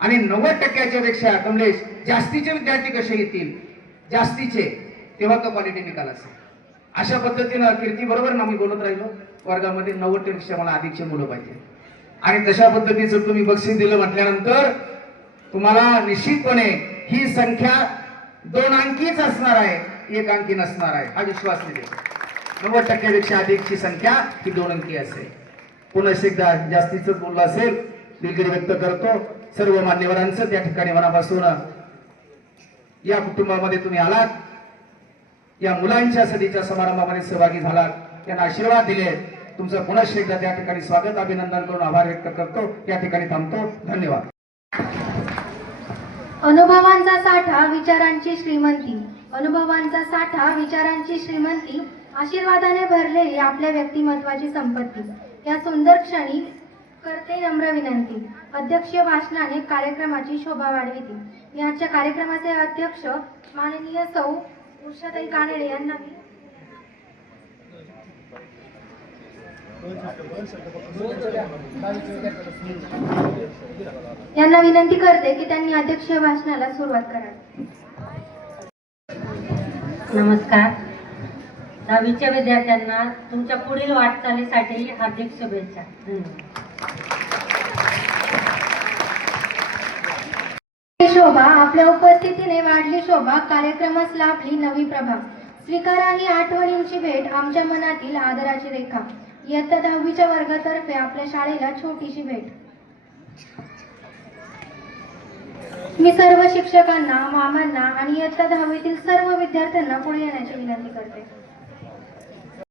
आणि 90%च्या पेक्षा कमलेश जास्तीचे विद्यार्थी कसे येतील, जास्तीचे, तेव्हा तो क्वालिटी निकाल असेल. अशा पद्धतीनं कीर्ती बरोबर ना मी बोलत राहिलो, वर्गामध्ये 90%पेक्षा मला अधिकचे मुलं पाहिजे आणि तशा पद्धतीचं तुम्ही बक्षीस दिलं म्हटल्यानंतर तुम्हाला निश्चितपणे ही संख्या 2 अंकीच असणार आहे, 1 अंकी नसणार आहे हा विश्वास मी देतो. 90%पेक्षा अधिकची संख्या ही 2 अंकी असेल. पुन्हा एकदा जास्तीच बोललं असेल दिलगिरी व्यक्त करतो. सर्व मान्यवरांचं त्या ठिकाणी मनापासून या कुटुंबामध्ये तुम्ही आलात, या मुलांच्या सदीच्या समारंभामध्ये सहभागी झालात, त्यांना आशीर्वाद दिले, तुमचं पुन्हा एकदा त्या ठिकाणी स्वागत, अभिनंदन करून आभार व्यक्त करतो. या ठिकाणी थांबतो. धन्यवाद. अनुभवांचा साठा, विचारांची श्रीमंती. अनुभवांचा साठा, विचारांची श्रीमंती, आशीर्वादाने भरलेली आपल्या व्यक्तिमत्वाची संपत्ती. या सुंदर क्षणी करते नम्र विनंती. अध्यक्षीय भाषणाने कार्यक्रमाची शोभा वाढविते. मी आजच्या कार्यक्रमाचे अध्यक्ष माननीय सौ उषाताई कानडे यांना विनंती करते की त्यांनी अध्यक्षीय भाषणाला सुरुवात करावी. नमस्कार. 10वीच्या विद्यार्थ्यांना तुमच्या पुढील वाटचालीसाठी हार्दिक शुभेच्छा. शोभा, आपल्या उपस्थितीने वाढली शोभा, कार्यक्रमास लाभली नवी प्रभा. स्वीकारा ही आठवणींची भेट, आमच्या मनातील आदराची रेखा. इयत्ता 10वीच्या वर्गातर्फे आपल्या शाळेला छोटीशी भेट. मी सर्व शिक्षकांना, मामांना आणि इयत्ता 10वीतील सर्व विद्यार्थ्यांना पुढे येण्याची विनंती करते.